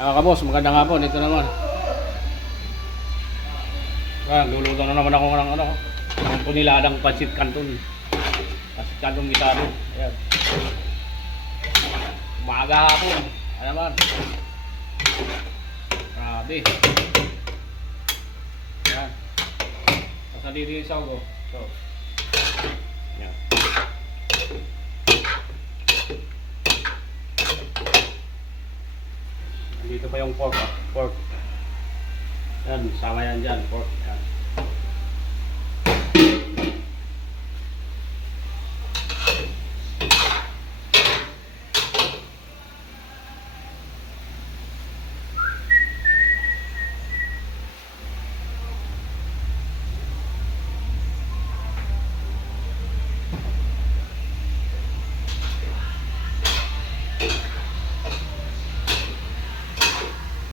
Kabos, magandang hapon. Ito naman. Luluto na naman ako ng ng puniladang pancit canton. Pancit canton gitado. Ayan. Umaga hapon. Ano naman? Grabe. Ayan. Tapos nandito yung isaw ko. So. Ayan. Dito pa yung pork. Pork. Yan, sama yan dyan. Pork. Yan.